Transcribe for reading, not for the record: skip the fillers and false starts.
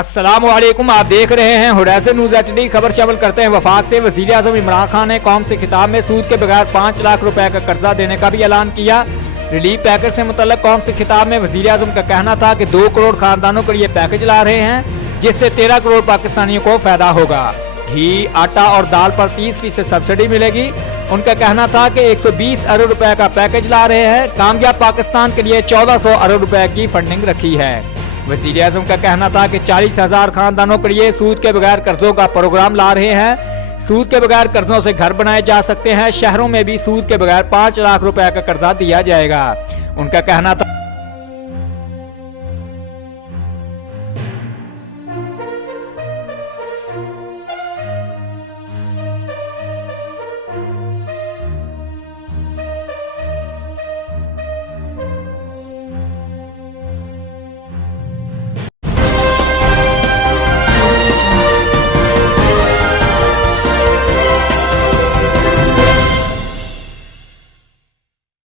अस्सलामुअलैकुम, आप देख रहे हैं हुरैसन न्यूज़ HD। खबर शामिल करते हैं वफाक से। वज़ीर आज़म इमरान खान ने कौम से खिताब में सूद के बगैर 5 लाख रुपए का कर्जा देने का भी ऐलान किया। रिलीफ पैकेज से मुतल्लिक कौम से खिताब में वज़ीर आज़म का कहना था कि 2 करोड़ खानदानों के लिए पैकेज ला रहे हैं, जिससे 13 करोड़ पाकिस्तानियों को फायदा होगा। घी, आटा और दाल पर 30% सब्सिडी मिलेगी। उनका कहना था कि 120 अरब रुपए का पैकेज ला रहे हैं। कामयाब पाकिस्तान के लिए 1400 अरब रुपए की फंडिंग रखी है। वज़ीर आज़म का कहना था कि 40,000 खानदानों के लिए सूद के बगैर कर्जों का प्रोग्राम ला रहे हैं। सूद के बगैर कर्जों से घर बनाए जा सकते हैं। शहरों में भी सूद के बगैर 5 लाख रुपए का कर्जा दिया जाएगा। उनका कहना था